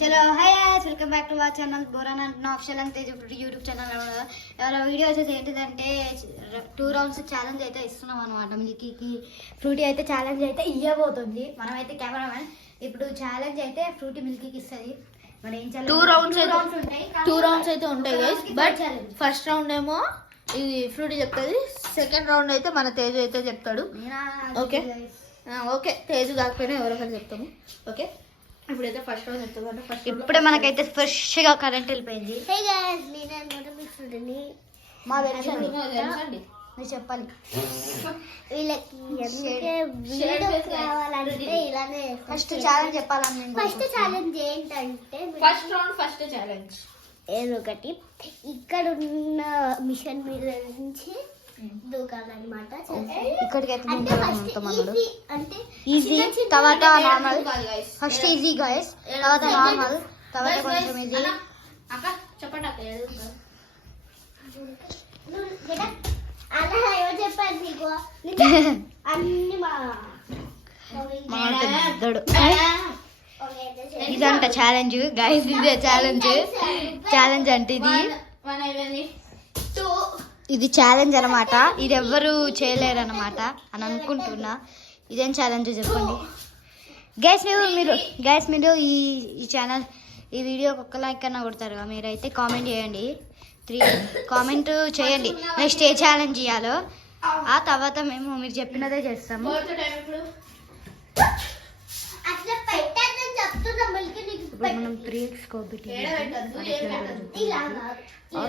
చలో hi guys welcome back to our channel boron and official and Tej YouTube channel. ఇవాళ video వచ్చేసి ఏంటిదంటే 2 rounds challenge అయితే ఇస్తున్నాం అనమాట. మిల్కీకి ఫ్రూటీ అయితే ఛాలెంజ్ అయితే ఇవ్వబోతుంది. మనమైతే కెమెరామెన్ ఇప్పుడు ఛాలెంజ్ అయితే ఫ్రూటీ మిల్కీకి ఇస్తుంది. మరి ఏం ఛాలెంజ్ 2 rounds అయితే ఉంటాయి గైస్. బట్ ఫస్ట్ రౌండ్ ఏమో ఇది ఫ్రూటీ చెప్తుంది, సెకండ్ రౌండ్ అయితే మన తేజు అయితే చెప్తాడు. ఓకే ఓకే తేజు కాకపోయినా ఎవరొకరు చెప్తాము. ఓకే ఇప్పుడైతే ఫస్ట్ రౌండ్ చెప్తాము. ఫస్ట్ ఇప్పుడే మనకైతే ఫ్రెష్గా కరెంట్ వెళ్ళిపోయింది. మా తెలుసండి మీరు చెప్పాలి. ఫస్ట్ ఛాలెంజ్ చెప్పాలని ఫస్ట్ ఛాలెంజ్ ఏంటంటే ఫస్ట్ ఛాలెంజ్ ఏదో ఒకటి ఇక్కడ ఉన్న మిషన్ మీద నుంచి దూకాలన్నమాట. ఇక్కడికి అంటే ఈజీ, తర్వాత నార్మల్. ఫస్ట్ ఈజీ గైస్, తర్వాత నార్మల్, తర్వాత కొంచెం ఈజీ. అక్క చెప్పండి అక్క. అలా ఎవరు చెప్పారు నీకు? అన్ని ఇదంట ఛాలెంజ్ గైస్, ఇదే ఛాలెంజ్ అంటే ఇది ఛాలెంజ్ అనమాట. ఇది ఎవ్వరు చేయలేరు అనమాట అని అనుకుంటున్నా. ఇదేం ఛాలెంజ్ చెప్పండి గైస్. మీరు ఈ ఛానల్ ఈ వీడియోకి ఒక్క లైక్ అన్నా కొడతారు. మీరైతే కామెంట్ చేయండి, 3 కామెంట్ చేయండి. నెక్స్ట్ ఏ ఛాలెంజ్ చేయాలో ఆ తర్వాత మేము మీరు చెప్పినదే చేస్తాము. ఇప్పుడు మనం 3x స్కోప్ పెట్టి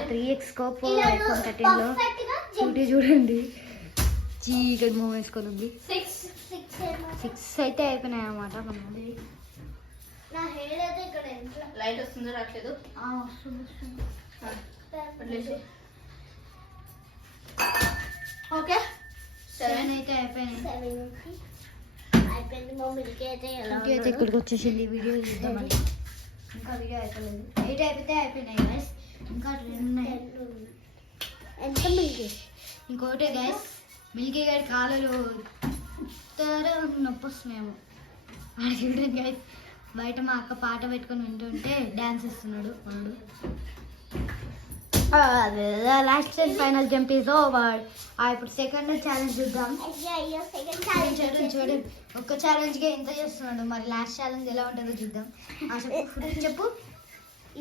3x స్కోప్ ఐఫోన్ 13లో చూడి చూడండి. చీకటి మూవ్ వేసుకొని ఉంది. 6 అయితే అయిపోయినాయి అన్నమాట. లైట్ వస్తుందో రావట్లేదు. ఓకే 7 అయితే అయిపోయినాయి. ఇక్కడికి వచ్చేసింది. వీడియో చూద్దామని ఇంకా వీడియో అయిపోలేదు. 8 అయిపోతే అయిపోయినాయి గైస్. ఇంకా 2 ఉన్నాయి. ఎంత మిల్కీ? ఇంకోటి గైస్, మిల్కీ గారి కాళ్ళు నొప్పి వస్తున్నాయేమో అది చూడండి గైస్. బయట మా అక్క పాట పెట్టుకొని వింటుంటే డ్యాన్స్ ఇస్తున్నాడు వాడు. Last and final jump is over. ఇప్పుడు సెకండ్ ఛాలెంజ్ చూద్దాం. చూడండి ఒక్క ఛాలెంజ్కే ఇంత చేస్తున్నాడు. మరి లాస్ట్ ఛాలెంజ్ ఎలా ఉంటుందో చూద్దాం. చెప్పు.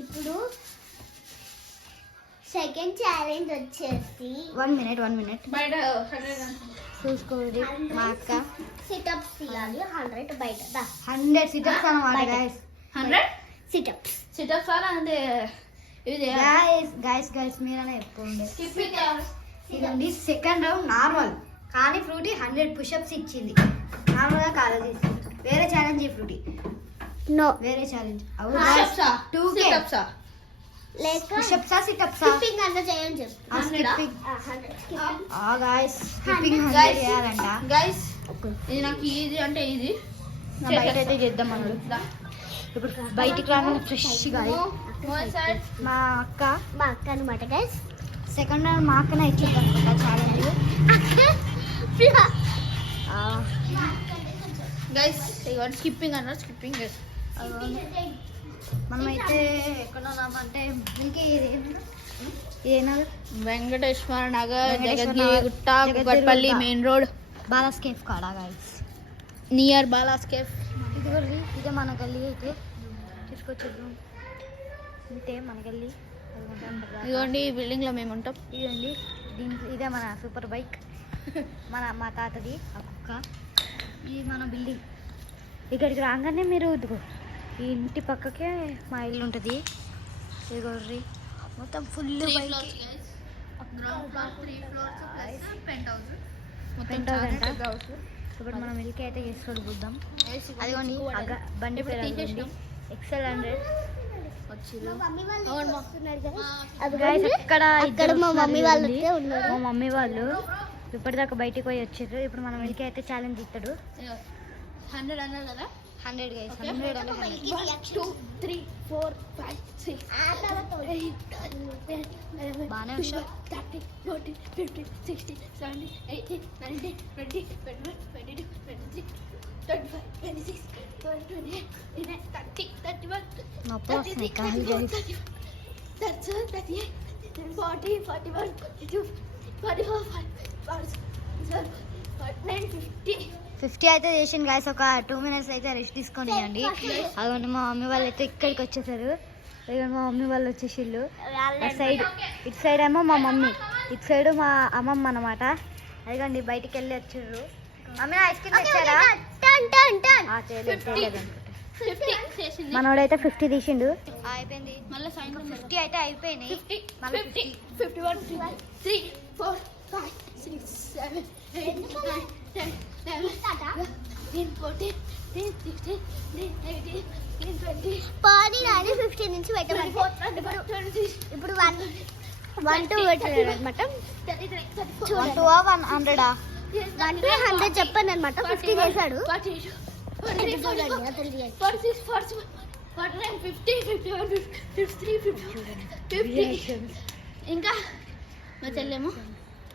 ఇప్పుడు సెకండ్ ఛాలెంజ్ వచ్చేసి 1 minute బయట చూసుకోండి. మా అక్క సిటప్స్ తీయాలి 100 బయట. 100 సిటప్స్ అన్నమాట గైస్. 100 సిటప్స్ అంటే గైస్ మీరనే చెప్పుకోండి. ఇదండి సెకండ్ రౌండ్ నార్మల్, కానీ ఫ్రూటీ 100 పుషప్స్ ఇచ్చింది. నార్మల్గా కాలేజ్ ఇస్తుంది. వేరే ఛాలెంజ్ ఈ ఫ్రూటీ నో వేరే ఛాలెంజ్. పుషప్సా సిటప్సా స్కిప్పింగ్ అంతా చేయని చెప్పు. స్కిప్పింగ్ 100 చేయాలంట గైస్. ఇది నాకు ఈజీ అంటే ఈజీ. బయట అయితే చేద్దాం అన్నాడు. ఇప్పుడు బయటికి రాగానే ఫ్రెష్గా మా అక్క అనమాట గైస్. సెకండ్ రౌండ్ మా అక్కనే ఇచ్చింది అనుకుంటా ఛాలెంజ్. గైస్ స్కిప్పింగ్ అన్నారు. స్కిప్పింగ్ మనమైతే ఎక్కడ ఉన్నామంటే ఇంకే ఇదేనా Venkateswara Nagar, Jagadgirigutta, Kukatpally main road, Bala's cafe కాడా గైస్. Near Bala's cafe. ఇదే మన గల్లీ అయితే తీసుకొచ్చేద్దాం. ఇంతే మన గల్లీ. ఇదిగోండి ఈ బిల్డింగ్ లో మేము ఉంటాం. ఇదండి ఇదే మన సూపర్ బైక్, మా తాతది ఆ కుక్క. ఇది మన బిల్డింగ్. ఇక్కడికి రాగానే మీరు ఇదిగో ఈ ఇంటి పక్కకే మా ఇల్లు ఉంటుంది. ఇదిగోర్రి మొత్తం ఫుల్ బైక్. పెంట్ హౌస్ అంట. ఇప్పుడు మనం మిల్కీ అయితే చేసుకొని పోద్దాం. అదిగోండి బండి పేరు XL 100 అక్కడ మా మమ్మీ వాళ్ళు ఇప్పటిదాకా బయటికి పోయి వచ్చారు. ఇప్పుడు మనం మిల్కీ అయితే ఛాలెంజ్ ఇస్తాడు. 100 అన్నారు కదా. 100 గైస్. 100 అంటే 2 3 4 5 6 బాగానే 30 40 50 60 70 80 90 20 21 22 23 25 26 నొప్పి వస్తున్నాయి కాళ్ళు guys. 50 అయితే చేసింది గాయస్. ఒక 2 minutes అయితే రెస్ట్ తీసుకొని ఇవ్వండి. అదిగోండి మా మమ్మీ వాళ్ళు అయితే ఇక్కడికి వచ్చేసారు. ఇదిగోండి మా మమ్మీ వాళ్ళు వచ్చేసిళ్ళు. సైడ్ ఇటు సైడ్ ఏమో మా మమ్మీ, ఇటు సైడ్ మా అమ్మమ్మ అనమాట. అదిగోండి బయటికి వెళ్ళి వచ్చారు. మమ్మీ ఐస్ క్రీమ్ తెచ్చారా? చేయలేదు మనోడైతే 50 తీసిండు. అయిపోయింది. మళ్ళీ 50 అయితే అయిపోయినాయి. 51, 3, 4, 5, 6, 7, 8, 9, 10, 11, 12, 14, 15, 16, 18, 20. 15 నుంచి పెట్టమని ఇప్పుడు 1 2 పెట్టలేదు అనమాట. 1 2 100 100 చెప్పాను అనమాట. 50 చేశాడు. 50 ఇంకా మా చెల్లేమో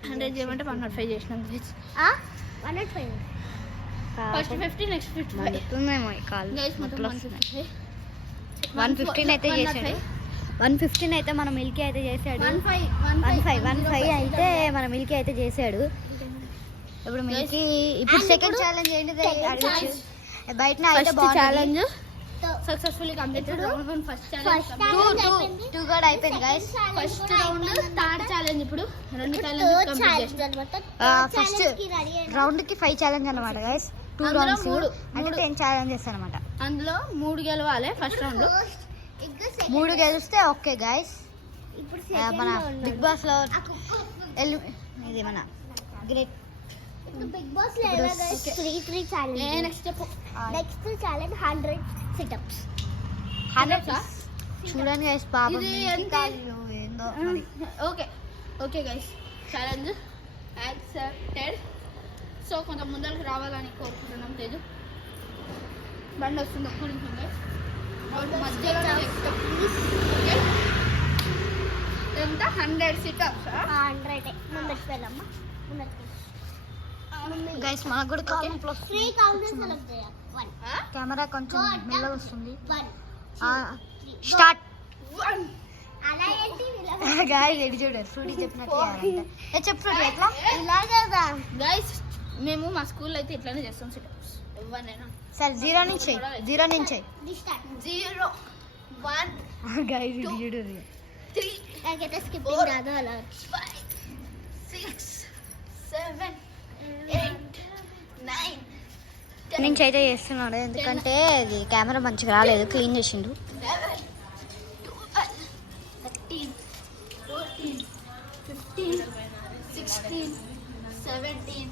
100 చేయమంటే 105 చేసినాం. 105 ఫస్ట్ 50 నెక్స్ట్ 55 గైస్ మొత్తం 155. 115 అయితే చేశాడు. 115 అయితే మన మిల్కీ అయితే చేశాడు. 15 అయితే మన మిల్కీ అయితే చేశాడు. ఇప్పుడు మిల్కీ ఇప్పుడు సెకండ్ ఛాలెంజ్ ఏంటిది అడగచ్చు. బయట అయితే challenge successfully completed. First challenge 2 కూడా అయిపోయింది guys. First round third challenge. ఇప్పుడు రెండు ఛాలెంజ్ కంప్లీట్ చేస్తాం. ఫస్ట్ రౌండ్ కి 5 ఛాలెంజ్ అన్నమాట గైస్. 2 రౌండ్స్ అంటే 10 ఛాలెంజెస్ అన్నమాట. అందులో 3 గెలవాలి ఫస్ట్ రౌండ్. 3 గెలిస్తే ఓకే గైస్. మన బిగ్ బాస్ లో ఇది మన గ్రేట్ బిగ్ బాస్ లో ఎలా guys 3 challenge. Next challenge 100 sit-ups. 100 చూడండి గైస్ పాపం ఇది ఎంత ఏందో okay guys challenge accepted. So కొంచెం ముందరకు రావాలని కోరుకుంటున్నాం. తేజు బండి వస్తుంది ఒక్క నిమిషం గైస్. మధ్యలో ఎంత 100 సిటప్స్ 100 ముందుకు వెళ్ళమ్మా. గైస్ మనకు కూడా కాల్ ప్లస్ 3 కౌంట్స్ సెలెక్ట్ చేయాలి. 1 కెమెరా కొంచెం మెల్లగా వస్తుంది. 1 స్టార్ట్. అలా ఏంటి గైస్ ఎడి చూడండి ఫ్రూటీ చెప్పినట్టు చేయాలంట. చెప్పు ఫ్రూటీ ఎట్లా ఇలా కదా గైస్. మేము మా స్కూల్లో అయితే ఇట్లానే చేస్తాం సిటప్స్. ఎవరైనా సరే 0 నుంచి 0 నుంచి స్టార్ట్. 0 1 గైస్ ఎడి చూడండి. 3 నాకైతే స్కిప్పింగ్ రాదు అలా. 5 6 7 8 9 నుంచి అయితే చేస్తున్నాడు ఎందుకంటే అది కెమెరా మంచిగా రాలేదు, క్లీన్ చేసిండు. 11 12 13 14 15 16 17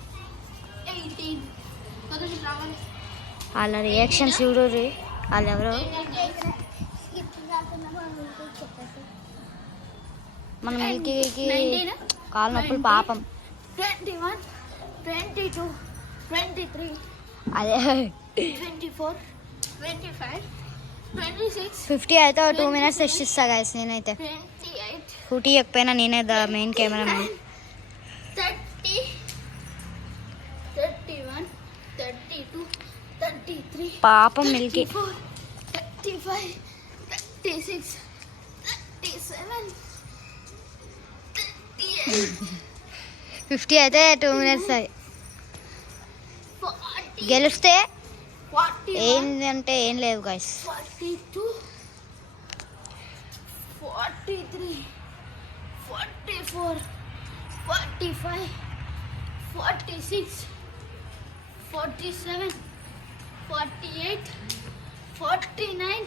18 కొంచెం రావాలి. వాళ్ళ రియాక్షన్స్ చూడరు. వాళ్ళు ఎవరో స్కిప్పింగ్ రాకుండా చెప్పేసి మన మిల్కీకి కాలు నొప్పులు పాపం. 21 22 23 అదే 24 25 26 50 అయితే 2 minutes రెస్ట్ ఇస్తా గైస్. నేనైతే 28 ఫ్రూటీ ఎక్కిపోయినా నేనే ద మెయిన్ కెమెరా మ్యాన్. 30 31 32 33 పాపం మిల్కీ 35 36 37 38 50 అయితే 2 minutes అయ్యి 40 గెలిస్తే 41 ఏంటంటే ఏం లేదు గైస్. 42 43 44 45 46 47 48 49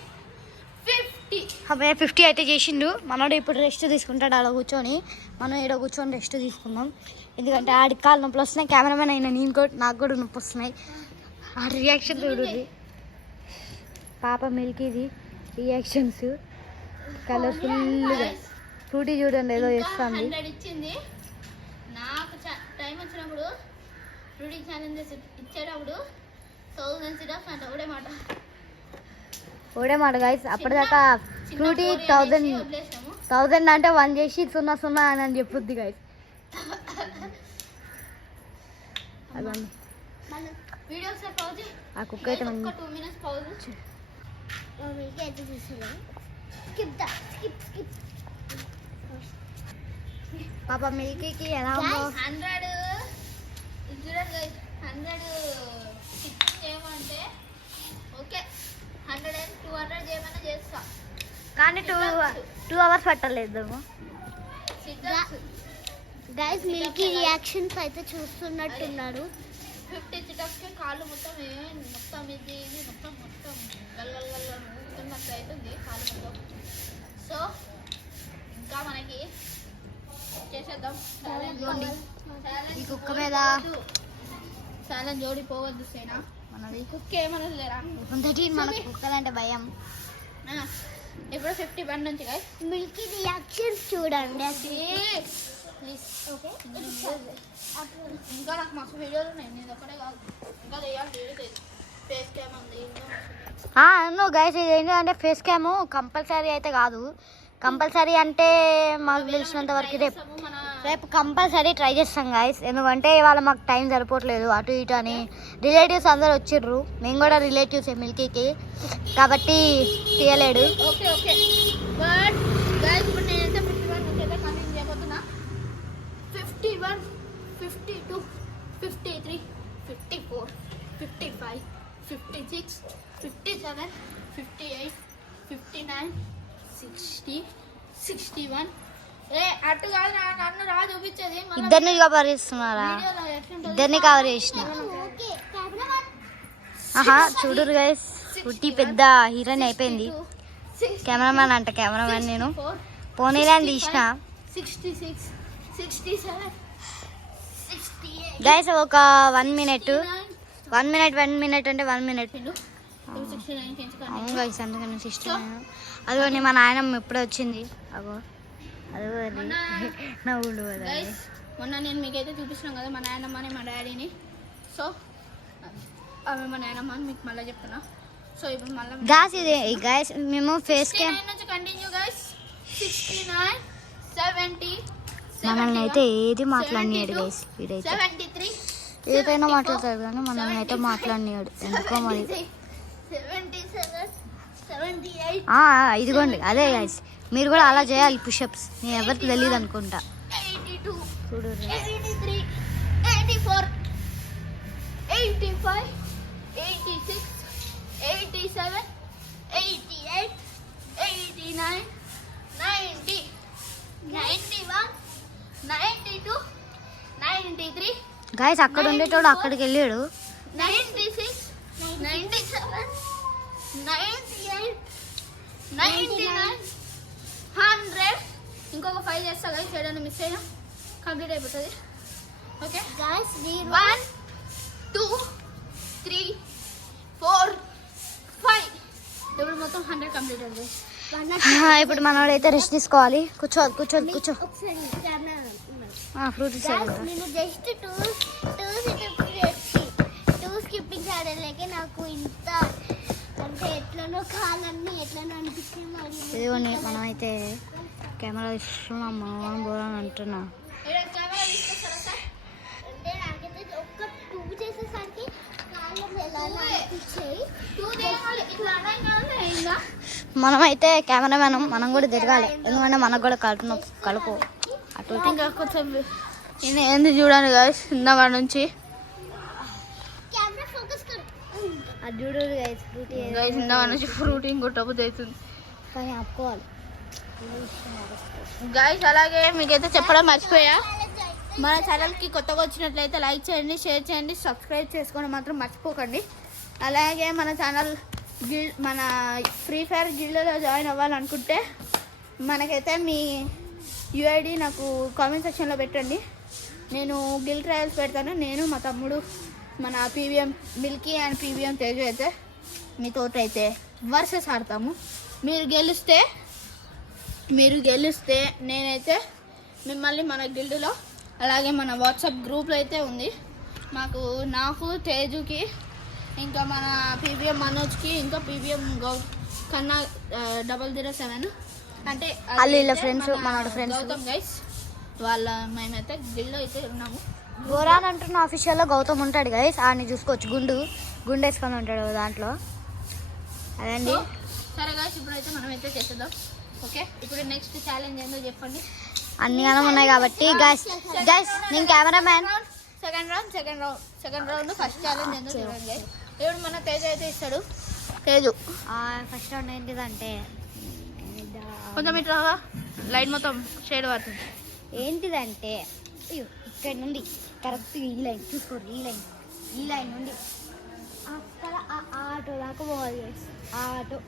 50 అబ్బాయి 50 అయితే చేసిండు. మనోడు ఇప్పుడు రెస్ట్ తీసుకుంటాడు అలా కూర్చొని. మనం ఇక్కడ కూర్చొని రెస్ట్ తీసుకుందాం. ఎందుకంటే ఆడికి కాలు నొప్పులు వస్తున్నాయి. కెమెరామెన్ అయినా నాకు కూడా నొప్పి వస్తున్నాయి. ఆ రియాక్షన్ చూడండి పాప మిల్కీది రియాక్షన్స్ కలర్ఫుల్గా. ఫ్రూటీ చూడండి ఏదో చేస్తుంది. 100 ఇచ్చింది నాకు. టైం వచ్చినప్పుడు ఫ్రూటీ ఛాలెంజెస్ ఇచ్చేటప్పుడు 1000 సిటప్స్ అంట. ఓడే మాట గైస్. అప్పటిదాకా ఫ్రూటీ 1000 అంటే 1 చేసి 0 అని చెప్పుద్ది గైస్. అదండి వీడియో ఒకసారి పౌజ్ ఆ కుక్క అయితే ఒక 2 minutes పౌజ్. మిల్కీ అయితే చూస్తున్నాను. స్కిప్ పాప మిల్కీకి ఎలా ఉందో 100 చూడండి గైస్ 100 స్కిప్పింగ్ చేయమంటే ఓకే 100 and 200 చేయమన్నా చేస్తా. కానీ 2 hours పట్టలేదు. గైస్ మిల్కీ రియాక్షన్స్ అయితే చూస్తున్నట్టున్నారు. 50 సిటప్స్ కి కాళ్ళు మొత్తం మొత్తం ఇది మొత్తం గల్ ఊగుతున్నట్టు అవుతుంది కాళ్ళు మొత్తం. సో ఇంకా మనకి చేసేద్దాం ఈ కుక్క మీద ఛాలెంజ్ ఓడిపోవద్దు సేనా. మనది కుక్క ఏమన్నా లేరా మనకు కుక్కలంటే భయం. ఇప్పుడు 51 నుంచి గైస్ మిల్కీ రియాక్షన్స్ చూడండి. ప్లీజ్. ఓకే ఇంకా నాకు మస్తు వీడియోలు ఉన్నాయి, నేను ఒకటే కాదు ఇంకా చేయాలి. ఫేస్ క్యామ్ ఉంది నో గైస్, ఇది ఏంటంటే ఫేస్ క్యామ్ కంపల్సరీ అయితే కాదు. కంపల్సరీ అంటే మాకు తెలిసినంత వరకు రేపు కంపల్సరీ ట్రై చేస్తాం గైస్. ఎందుకంటే ఇవాళ మాకు టైం సరిపోవట్లేదు అటు ఇటు అని. రిలేటివ్స్ అందరు వచ్చిర్రు, మేము కూడా రిలేటివ్స్ మిల్కీకి, కాబట్టి తీయలేడు. ఓకే ఓకే బట్ గైస్ ఇప్పుడు నేనైతే 51 నుంచి అయితే కంటిన్యూ చేయబోతున్నా. 51 52 53 54 55 56 57 58 59 60 61. అటు కాదు నన్ను రా చూపించేది. ఇద్దరిని కవర్ చేస్తున్నారా? ఇద్దరిని కవర్ చేసిన. ఓకే కెమెరామన్ ఆహా చూడరు గైస్, పుట్టి పెద్ద హీరోయిన్ అయిపోయింది. కెమెరామ్యాన్ అంట కెమెరామ్యాన్ నేను పోనీలే అని తీసిన. 66 67 68 గైస్ ఒక 1 minute 1 minute అంటే 1 minute. 69 అవును గైస్, అందుకని 69. అదిగోండి మా నాయనమ్మ ఎప్పుడే వచ్చింది. అగో అదిగో నవ్వులు కదా. గైస్ మొన్న నేను మీకైతే చూపిస్తున్నాను కదా మా నాయనమ్మని మా డాడీని. సో అవి మా నాయనమ్మ అని మీకు మళ్ళీ చెప్తున్నా. సో ఇప్పుడు మళ్ళీ గాస్ ఇది గైస్ మేము ఫేస్ క్యామ్ నుంచి కంటిన్యూ గైస్. 69 70 మనల్ని అయితే ఏది మాట్లాడినాడు గైస్. వీడైతే 73 ఏదైనా మాట్లాడతాడు కానీ మనల్ని అయితే మాట్లాడినాడు ఎందుకో మరి. 77 78 ఇదిగోండి అదే గైస్, మీరు కూడా అలా చేయాలి పుషప్స్. నేను ఎవరికి తెలియదు అనుకుంటా. 82 చూడు 83 84 85 86 87 88 89 90 91 92 93 గైస్ అక్కడ ఉండేటోడు అక్కడికి వెళ్ళాడు. 96 97 98 99 100. ఇంకొక 5 చేస్తా గైస్, ఏదైనా మిస్ అయినా కంప్లీట్ అయిపోతుంది. ఓకే గైస్ 1 2 3 4 5 ఇప్పుడు మొత్తం 100 కంప్లీట్ అయింది. ఇప్పుడు మనోడైతే రెస్ట్ తీసుకోవాలి. కూర్చో ఒకసారి కెమెరా ఫ్రూట్ ఇచ్చాడు. నేను జస్ట్ టూ స్కిప్పింగ్ చేయడానికి నాకు ఇంత అంటే ఎట్లనో కాలన్నీ ఎట్లనో అనిపించింది. మరి ఇదిగోండి మనం అయితే కెమెరా ఇస్తున్నాం మనం పోరాని అంటున్నా. కెమెరా తీసుకొస్తారా సార్? అంటే నాకైతే ఒక్క 2 చేసేసరికి కాలం ఎలా అనిపించాయి. 2 చేయాలి ఇట్లా అన్నాయి కదా ఇంకా. మనమైతే కెమెరామెన్ మనం కూడా తిరగాలి, ఎందుకంటే మనకు కూడా కలుపు అటు ఇటు. ఇంకా కొంచెం ఏంది చూడండి గైస్, ఇందాక నుంచి కెమెరా ఫోకస్ కర్ అది చూడు గైస్ ఫ్రూట్ గైస్ ఇందాక నుంచి ఫ్రూట్ ఇంకొట్టబుద్ధి అవుతుంది కానీ ఆపుకోవాలి. గైస్ అలాగే మీకైతే చెప్పడం మర్చిపోయా, మన ఛానల్కి కొత్తగా వచ్చినట్లయితే లైక్ చేయండి, షేర్ చేయండి, సబ్స్క్రైబ్ చేసుకోవడం మాత్రం మర్చిపోకండి. అలాగే మన ఛానల్ మన ఫ్రీ ఫైర్ గిల్డ్లో జాయిన్ అవ్వాలనుకుంటే మనకైతే మీ యూఐడి నాకు కామెంట్ సెక్షన్లో పెట్టండి. నేను గిల్ ట్రయల్స్ పెడతాను. నేను మా తమ్ముడు మన PVM Milky and PVM Teju అయితే మీతో అయితే వర్సెస్ ఆడతాము. మీరు గెలిస్తే నేనైతే మిమ్మల్ని మన గిల్డ్లో అలాగే మన వాట్సాప్ గ్రూప్లో అయితే ఉంది. నాకు తేజుకి ఇంకా మన పీవీఎం మనోజ్కి ఇంకా పీవీఎం కన్నా 007 అంటే వాళ్ళ ఫ్రెండ్స్ మనోడు ఫ్రెండ్స్ గౌతమ్ గైస్ మేమైతే గిల్డ్లో అయితే ఉన్నాము. బోరాన్ అంటున్న ఆఫీషియల్లో గౌతమ్ ఉంటాడు గైస్, ఆడిని చూసుకోవచ్చు. గుండు వేసుకొని ఉంటాడు దాంట్లో. అదండి. సరే గైస్, ఇప్పుడైతే మనమైతే చేసేద్దాం. ఓకే, ఇప్పుడు నెక్స్ట్ ఛాలెంజ్ ఏందో చెప్పండి. అన్ని అనం ఉన్నాయి కాబట్టి గైస్ నేను cameraman. Second round first challenge ఏందో చూడండి గైస్. ఇప్పుడు మన తేజ అయితే ఇస్తాడు. తేజు ఫస్ట్ రౌండ్ ఏంటిదంటే కొంచెం ఇట్లా లైట్ మొత్తం షేడ్ పడుతుంది. ఏంటిదంటే ఇక్కడ నుండి కరెక్ట్ ఈ లైన్ చూసుకోరు, ఈ లైన్ నుండి అక్కడ ఆటో దాకా పోవాలి గైస్. ఆటో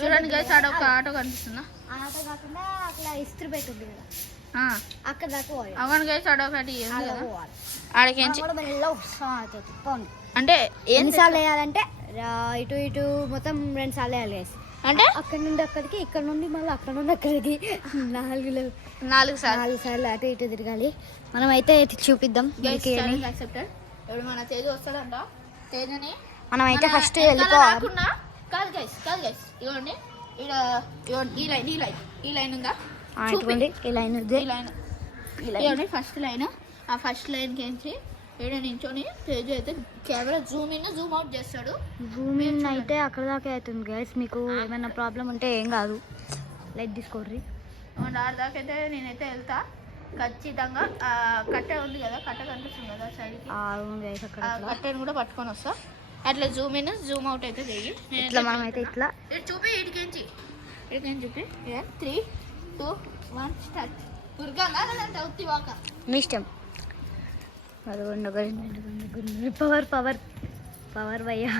చూడండి గైస్, ఆడ ఒక ఆటో కనిపిస్తుందా? ఆటో కాకుండా అట్లా ఇస్త్రీ పెట్టుంది కదా, అక్కడ దాకా పోవాలి. అవును గైస్, ఆడ ఒకటి పోవాలి. ఆడకి అంటే ఎన్నిసార్లు వేయాలంటే ఇటు ఇటు మొత్తం 2 సార్లు వేయాలి గైస్. అంటే అక్కడ నుండి అక్కడికి, ఇక్కడ నుండి మళ్ళీ అక్కడ నుండి అక్కడికి 4 సార్లు అటు ఇటు తిరగాలి. మనం అయితే చూపిద్దాం. ఇప్పుడు మన తేజు వస్తాడంట. తేజుని మనం అయితే ఫస్ట్ వెళ్ళిపోవాలి. కాదు గైస్ ఇవ్వండి, ఈ లైన్ ఉందా? ఇవ్వండి ఈ లైన్ ఇవ్వండి ఫస్ట్ లైన్. ఆ ఫస్ట్ లైన్ కించి ఈడ నించొని తేజు అయితే camera Zoom in Zoom out చేస్తాడు. జూమ్ ఇన్ అయితే అక్కడ దాకా అవుతుంది గైస్. మీకు ఏమైనా ప్రాబ్లం ఉంటే ఏం కాదు, లైట్ తీసుకోర్రి. ఆడ దాకా అయితే నేనైతే వెళ్తా ఖచ్చితంగా. కట్టె ఉంది కదా, కట్టె కనిపిస్తుంది కదా సైడ్కి, కట్టెని కూడా పట్టుకొని వస్తా. అట్లా జూమ్ ఇన్ జూమ్ అవుట్ అయితే చెయ్యి. ఇట్లా మనం అయితే ఇట్లా చూపి ఇడికించి చూపి. 3, 2, 1 స్టార్ట్. ఉరగాలా లేదంటే ఉత్తి వాక మీ ఇష్టం. పవర్ భయ్యా.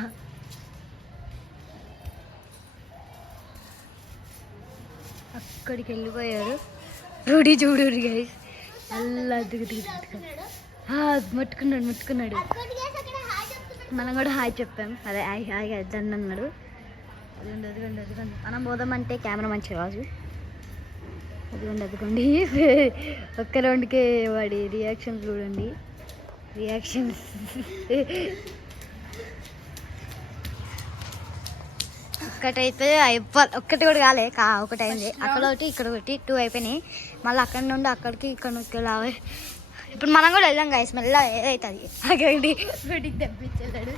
అక్కడికి వెళ్ళిపోయారు. రూడీ చూడు గైస్, అలా ముట్టుకున్నాడు. మనం కూడా హాయ్ చెప్పాం. అదే హాయ్ వద్దని అన్నాడు. అదిగోండి మనం పోదామంటే కెమెరా మంచి రాజు. అదిగోండి ఒక్క రౌండ్కే వాడి రియాక్షన్స్ చూడండి. ఒక్కటైతే ఒక్కటి కూడా కాలే, ఒకటి అయింది. అక్కడ ఒకటి ఇక్కడ ఒకటి 2 అయిపోయినాయి. మళ్ళీ అక్కడి నుండి అక్కడికి ఇక్కడ రావాలి. ఇప్పుడు మనం కూడా వెళ్దాం గైస్, మళ్ళీ ఏదవుతుంది అక్కడి గుడికి తెప్పించాడు.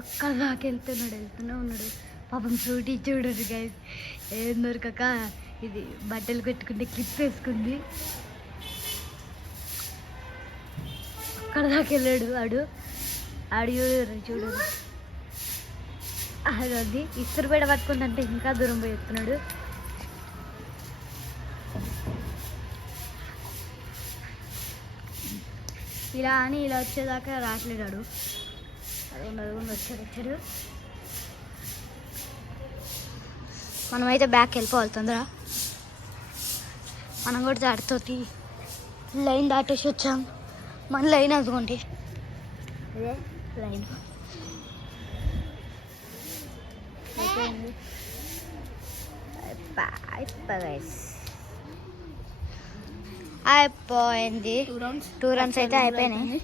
అక్కడ దాకా వెళ్తూనే ఉన్నాడు పాపం. ఫ్రూటీ చూడరు గైస్, ఏం దొరకక ఇది బట్టలు కట్టుకుంటే క్లిప్ వేసుకుంది. అక్కడ దాకా వెళ్ళాడు ఆడు చూడు. అది ఇసురు బయట పట్టుకుంటే ఇంకా దూరం పోయి ఎత్తున్నాడు. ఇలా అని ఇలా వచ్చేదాకా రావట్లేడు. అదిగోండి వచ్చాడు. మనమైతే బ్యాక్ వెళ్ళిపోవాలి తొందర. మనం కూడా దాటితోటి లైన్ దాటేసి వచ్చాం. మన లైన్ అదిగోండి, ఇదే లైన్ అయిపోయింది. 2 రౌండ్స్ అయితే అయిపోయినాయి.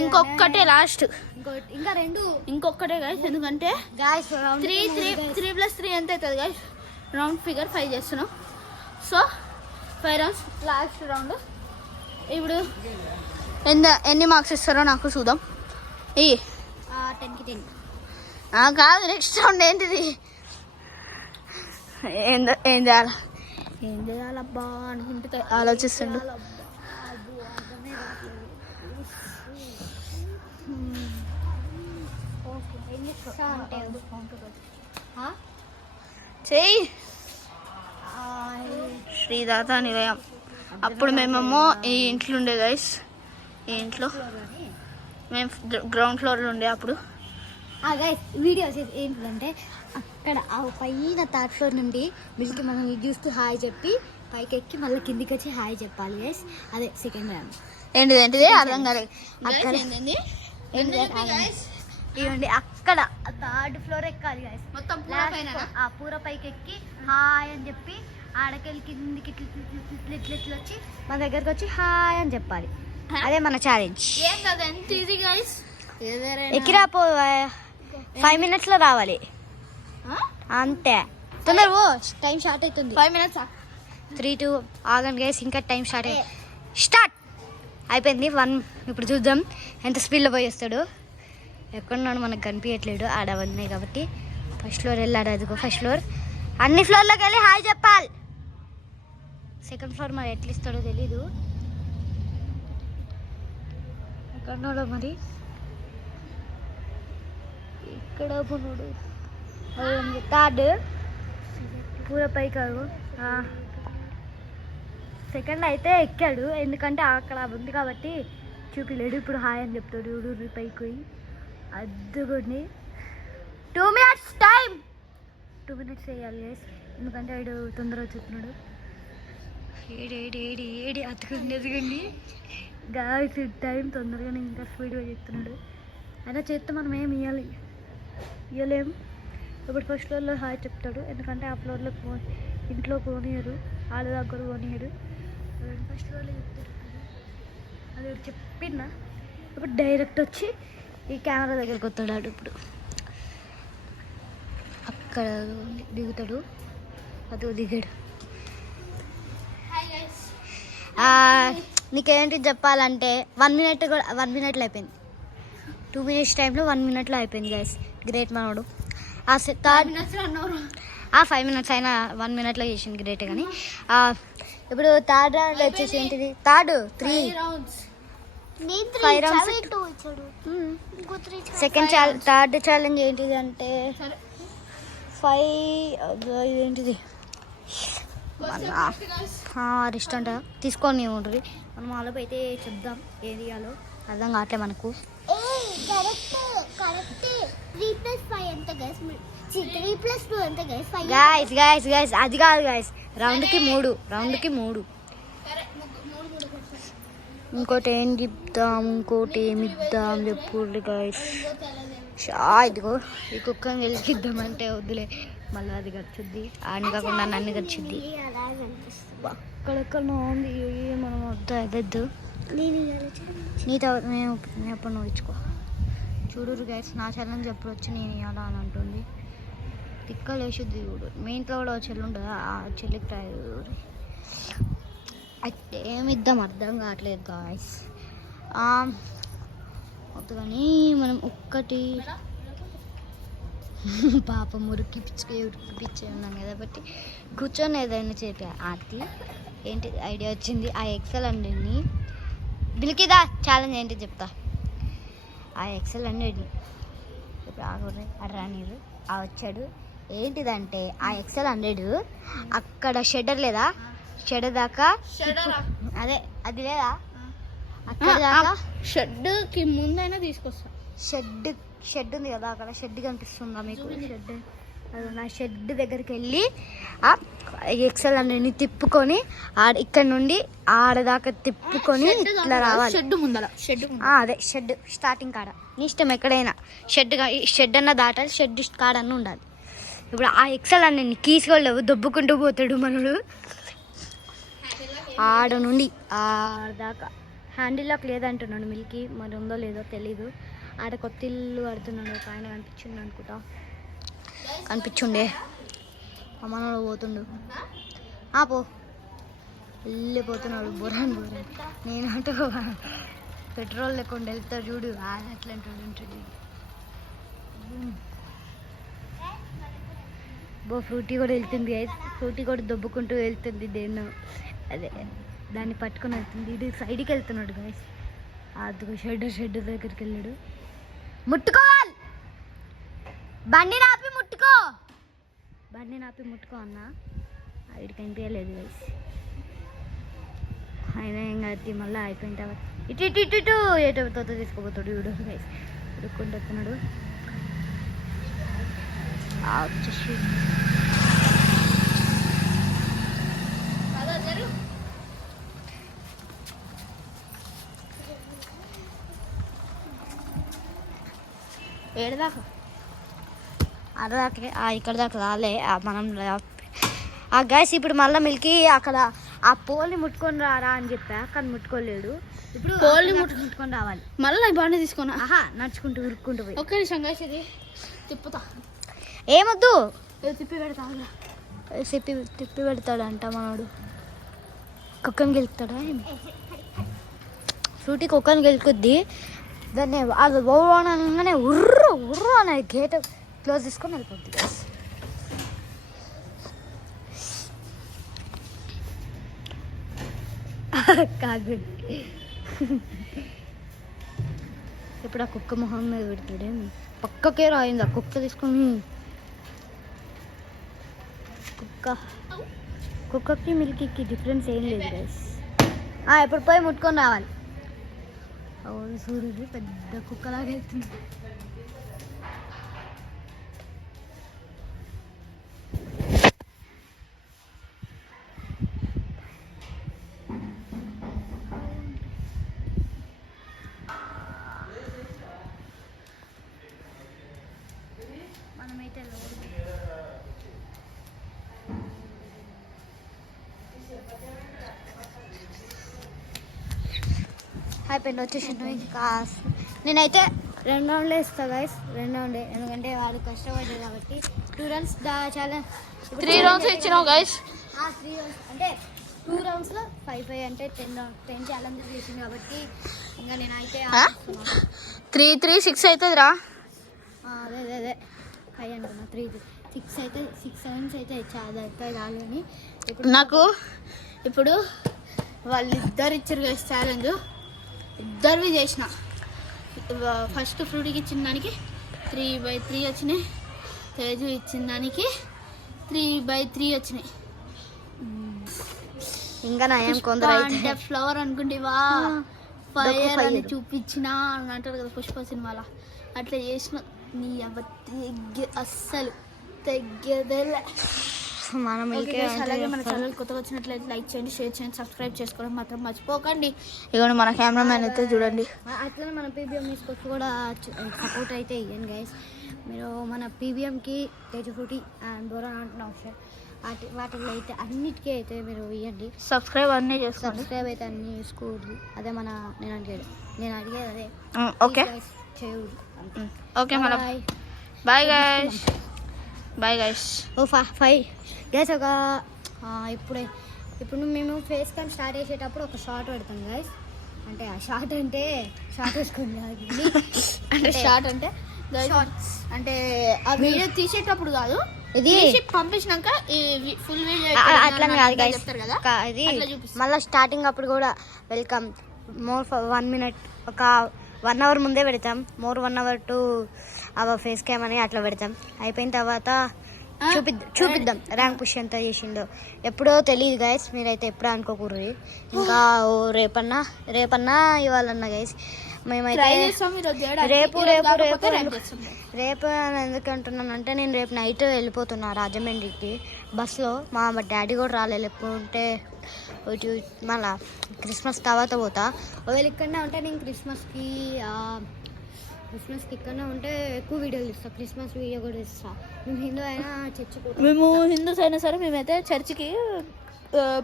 ఇంకొక్కటే లాస్ట్, ఇంకా 2 ఇంకొక్కటే గైస్. ఎందుకంటే 3+3 ఎంత అవుతుంది గైస్? రౌండ్ ఫిగర్ 5 చేస్తున్నాం. So 5 rounds last round. ఇప్పుడు ఎన్ని మార్క్స్ ఇస్తారో నాకు చూద్దాం. 10కి 10. కాదు, నెక్స్ట్ రౌండ్ ఏంటిది? ఏం చేయాలబ్బా అనుకుంటే ఆలోచిస్తుండు. చెయ్యి శ్రీదాత నిలయం. అప్పుడు మేమేమో ఈ ఇంట్లో ఉండే గైస్. ఈ ఇంట్లో మేము గ్రౌండ్ ఫ్లోర్లో ఉండే అప్పుడు. గైస్ వీడియో ఏంటంటే అక్కడ ఆ పైన 3rd ఫ్లోర్ నుండి మిల్కి మనం ఇది చూస్తూ హాయ్ చెప్పి పైకి ఎక్కి మళ్ళీ కిందికి వచ్చి హాయ్ చెప్పాలి గైస్. అదే సెకండ్ రౌండ్. ఏంటిది అర్థం కాలేదు. అక్కడ ఇవ్వండి, అక్కడ 3rd ఫ్లోర్ ఎక్కాలి గైస్. మొత్తం పూర పైకి ఎక్కి హాయ్ అని చెప్పి ఆడకెళ్ళి కిందికి ఇట్లా వచ్చి మన దగ్గరకు వచ్చి హాయ్ అని చెప్పాలి. అదే మన ఛాలెంజ్. ఏం కదా, ఎంత ఈజీ గైస్. ఎక్కిరా 5 minutesలో రావాలి. అంతే తొందర ఓ టైం స్టార్ట్ అవుతుంది 5 minutes 3 2 ఆగండి గైస్ ఇంకా టైం స్టార్ట్ స్టార్ట్ అయిపోయింది 1 ఇప్పుడు చూద్దాం ఎంత స్పీడ్లో పోయేస్తాడు ఎక్కడున్నాడు మనకు కనిపించట్లేడు ఆడవన్నీ కాబట్టి ఫస్ట్ ఫ్లోర్ వెళ్ళాడు అదిగో ఫస్ట్ ఫ్లోర్ అన్ని ఫ్లోర్లోకి వెళ్ళి హాయ్ చెప్పాలి సెకండ్ ఫ్లోర్ మరి ఎట్లా ఇస్తాడో తెలీదు ఎక్కడున్నాడో మరి ఇక్కడ ఉన్నాడు థర్డ్ పూర పై కాదు సెకండ్ అయితే ఎక్కాడు ఎందుకంటే అక్కడ ఉంది కాబట్టి చూపిలేడు ఇప్పుడు హాయ్ అని చెప్తాడు ఊరు పైకి పోయి అద్దుకొని 2 minutes టైం 2 minutes వేయాలి గైస్ ఎందుకంటే వాడు తొందరగా వచ్చేస్తున్నాడు ఏడి అతుకుండి గాయస్ టైం తొందరగానే ఇంకా స్పీడ్గా చెప్తున్నాడు అయినా చేస్తే మనం ఏమి ఇవ్వలేము ఇప్పుడు ఫస్ట్ ఫ్లోర్లో హాయ్ చెప్తాడు ఎందుకంటే ఆ ఫ్లోర్లో ఇంట్లో పోనీయరు వాళ్ళ దగ్గర పోనీయరు ఫస్ట్ ఫ్లోర్లో చెప్తాడు అది చెప్పిన ఇప్పుడు డైరెక్ట్ వచ్చి ఈ కెమెరా దగ్గరికి వస్తాడు ఇప్పుడు అక్కడ దిగుతాడు అది దిగాడు నీకేంటి చెప్పాలంటే 1 minute కూడా 1 minute అయిపోయింది 2 minutes టైంలో 1 minute అయిపోయింది గైస్ గ్రేట్ మనోడు థర్డ్ 5 minutes అయినా 1 minute చేసింది గ్రేట్ కానీ ఇప్పుడు థర్డ్ రౌండ్ వచ్చేసి ఏంటిది third 3 5 rounds second third challenge ఏంటిది అంటే 5 ఏంటిది రిస్ట్ అంట తీసుకొని ఉంటుంది మనం ఆలోపు అయితే చెప్దాం ఏది ఇవ్వాలో అర్థం కావట్లే మనకు గైస్ అది కాదు గైస్ రౌండ్కి 3 ఇంకోటి ఏం ఏమి ఇద్దాం చెప్పుడు గైస్ ఇదిగో ఈ కుక్కని గెలిచిద్దామంటే వద్దులే మళ్ళీ అది గడిచుద్ది ఆడిని కాకుండా నన్ను గడిచిద్ది అక్కడెక్కడ ఉంది మనం వద్దు నీతో మేము ఎప్పుడు నువ్వు ఇచ్చుకో చూడు గైస్ నా ఛాలెంజ్ ఎప్పుడు వచ్చి నేను ఇవ్వాలా అని అంటుంది తిక్కలు వేసిద్ది చూడు మీ ఇంట్లో కూడా చెల్లి ఉంటుందా ఆ చెల్లికి ట్రై అయితే ఏమి ఇద్దాం అర్థం కావట్లేదు గాయస్ వద్దు కానీ మనం ఒక్కటి పాపం ఉరికి పిచ్చే ఉన్నాం కాబట్టి కూర్చొని ఏదైనా చెప్పా ఆర్తి ఏంటి ఐడియా వచ్చింది ఆ ఎక్సెల్ హండ్రెడ్ని బిల్కిదా ఛాలెంజ్ ఏంటి చెప్తా ఆ ఎక్సెల్ హండ్రెడ్ని ఇప్పుడు రానీరు వచ్చాడు ఏంటిదంటే ఆ ఎక్సెల్ 100 అక్కడ షెడర్ లేదా షెడ్ దాకా అదే అది లేదా అక్కడ దాకా షెడ్కి ముందైనా తీసుకొస్తా షెడ్ ఉంది కదా అక్కడ షెడ్ కనిపిస్తుందా మీకు షెడ్ అది నా షెడ్ దగ్గరికి వెళ్ళి ఎక్సెల్ అన్నీ తిప్పుకొని ఇక్కడ నుండి ఆడదాకా తిప్పుకొని ఇట్లా రావాలి అదే షెడ్ స్టార్టింగ్ కాడ నీ ఇష్టం ఎక్కడైనా షెడ్ అన్న దాటాలి షెడ్ కాడన్న ఉండాలి ఇప్పుడు ఆ ఎక్సెల్ అన్నీ కీసుకోలేవు దొబ్బుకుంటూ పోతాడు మనడు ఆడ నుండి ఆడదాకా హ్యాండిల్ లాక్ లేదంటున్నాడు మిల్కి మరి ఉందో లేదో తెలీదు ఆడ కొత్త ఇల్లు కడుతున్నాడు ఒక ఆయన కనిపించింది అనుకుంటా కనిపించుండే అమ్మనాడు పోతుండు పో వెళ్ళిపోతున్నాడు బొరాన్ నేనంటూ పెట్రోల్ లేకుండా వెళ్తాడు చూడు అట్లాంటి ఉంటుంది ఫ్రూటీ కూడా వెళ్తుంది ఫ్రూటీ కూడా దొబ్బుకుంటూ వెళ్తుంది దేన్నో అదే దాన్ని పట్టుకొని వెళ్తుంది ఇది సైడ్కి వెళ్తున్నాడు గాయస్ అది షెడ్ దగ్గరికి వెళ్ళాడు ముట్టుకోవాలి బండి నాపి ముట్టుకో అన్న వీడికి అనిపించలేదు గైస్ ఆయన ఏం కాదు మళ్ళీ అయిపోయిన తర్వాత ఇటు ఏటో తీసుకోపోతాడు వీడు గైస్ ఉడుక్కుంటూ వస్తున్నాడు వచ్చేసి ఏడదాకా అరదాకే ఇక్కడ దాకా రాలే మనం ఆ గ్యాస్ ఇప్పుడు మళ్ళీ మిల్కి అక్కడ ఆ పోల్ని ముట్టుకొని రారా అని చెప్పా కానీ ముట్టుకోలేడు ఇప్పుడు పోల్ని ముట్టుకొని రావాలి మళ్ళీ బండి తీసుకున్నా నడుచుకుంటూ ఉరుక్కుంటూ పోయి ఒక్క నిమిషం గ్యాస్ ఇది తిప్పుతా ఏమొద్దు తిప్పి పెడతా తిప్పి పెడతాడంట మనోడు. కుక్కని గెలుపుతాడా ఏమి? ఫ్రూటీ కుక్కని గెలుకుద్ది. దాన్ని అది అనగానే ఉర్రు అనేది గేట్ క్లోజ్ చేసుకొని వెళ్ళిపోద్ది. కాదు ఇప్పుడు ఆ కుక్క మొహం మీద పెడతాడే పక్కకే రాయింది. ఆ కుక్క తీసుకొని కుక్కకి మిల్కీకి డిఫరెన్స్ ఏం లేదు గైస్. ఇప్పుడు పోయి ముట్టుకొని రావాలి. అవును సూర్యుడు పెద్ద కుక్కలాగా వెళ్తుంది. మనమైతే అయిపోయింది వచ్చేసాను. ఇంకా నేనైతే 2 రౌండ్లే ఇస్తాను గైస్, 2 రౌండ్లే. ఎందుకంటే వాడు కష్టపడ్డాడు కాబట్టి 2 రౌండ్స్ చాలా 3 రౌండ్స్ ఇచ్చినావు గైస్. 3 రౌండ్స్ అంటే 2 రౌండ్స్లో 5 అంటే 10 ఛాలెంజెస్ చేసింది కాబట్టి ఇంకా నేనైతే 3 6 అవుతుంది రా. అదే 5 అంటున్నా 3 6 అయితే 6 రౌండ్స్ అయితే చాలా అవుతాయి కానీ నాకు ఇప్పుడు వాళ్ళిద్దరు ఇచ్చారు గైస్ ఛాలెంజ్. ఇద్దరివి చేసిన. ఫస్ట్ ఫ్రూటీకి ఇచ్చిన దానికి 3/3 వచ్చినాయి. తేజు ఇచ్చిన దానికి 3/3 వచ్చినాయి. ఇంకా నయం కొందరు అంటే ఫ్లవర్ అనుకుంటేవా ఫైర్ అని చూపించిన అని అంటారు కదా పుష్ప సినిమాలో, అట్లా చేసిన. నీ అస్సలు తగ్గేదేలే. మనం అలాగే మన ఛానల్ కొత్తగా వచ్చినట్లయితే లైక్ చేయండి, షేర్ చేయండి, సబ్స్క్రైబ్ చేసుకోవడం మాత్రం మర్చిపోకండి. ఇదిగోండి మన కెమెరామ్యాన్ అయితే చూడండి. అట్లనే మన పీబీఎం తీసుకొచ్చి కూడా సపోర్ట్ అయితే ఇవ్వండి గైస్. మీరు మన పీబీఎంకి తేజు ఫ్రూటీ అండ్ డోరా అంటున్న ఆప్షన్ వాటిలో అయితే అన్నిటికీ అయితే మీరు ఇవ్వండి. సబ్స్క్రైబ్ అన్నీ చేసుకోండి. సబ్స్క్రైబ్ అయితే అన్ని చేసుకోండి. అదే నేను అడిగేది అదే. ఓకే చేయకూడదు. Okay madam. Bye guys. Bye guys. 5 guys. ఇప్పుడు మేము ఫేస్ క్యామ్ స్టార్ట్ చేసేటప్పుడు ఒక షార్ట్ పెడతాం గైస్. అంటే ఆ షార్ట్ అంటే షార్ట్ వేసుకోండి. అంటే షార్ట్ అంటే అంటే ఆ వీడియో తీసేటప్పుడు కాదు, ఇది పంపించినాక ఫుల్ వీడియో అట్లా కాదు గైస్. ఇది మళ్ళీ స్టార్టింగ్ అప్పుడు కూడా వెల్కమ్ మోర్ 1 మినిట్ ఒక 1 అవర్ ముందే పెడతాం. More 1 hour to hour face cam అని అట్లా పెడతాం. అయిపోయిన తర్వాత చూపిద్దాం ర్యాంక్ పుష్ ఎంత చేసిందో. ఎప్పుడో తెలియదు గైస్, మీరైతే ఎప్పుడో అనుకోకూడదు. ఇంకా రేపన్నా ఇవ్వాలన్నా గైస్. మేమైతే రేపు ఎందుకు అంటున్నానంటే నేను రేపు నైట్ వెళ్ళిపోతున్నా రాజమండ్రికి బస్సులో. మా డాడీ కూడా రాలేదు. లేకుంటే మళ్ళా క్రిస్మస్ తర్వాత పోతా. ఒకవేళ ఇక్కడనే ఉంటే నేను క్రిస్మస్కి ఇక్కడనే ఉంటే ఎక్కువ వీడియోలు ఇస్తాను. క్రిస్మస్ వీడియో కూడా ఇస్తాను. మేము హిందూస్ అయినా సరే మేమైతే చర్చికి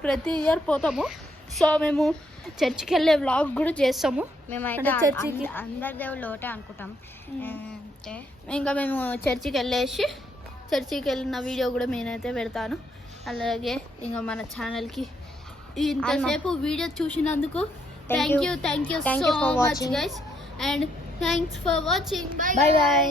ప్రతి ఇయర్ పోతాము. సో మేము చర్చికి వెళ్ళే వ్లాగ్ కూడా చేస్తాము. మేమైతే చర్చికి అందరి దేవుళ్ళు ఒకటే అనుకుంటాం. ఇంకా మేము చర్చికి వెళ్ళిన వీడియో కూడా నేనైతే పెడతాను. అలాగే ఇంకా మన ఛానల్కి ఇంతసేపు వీడియో చూసినందుకు thank you so much guys. And thanks for watching. By by.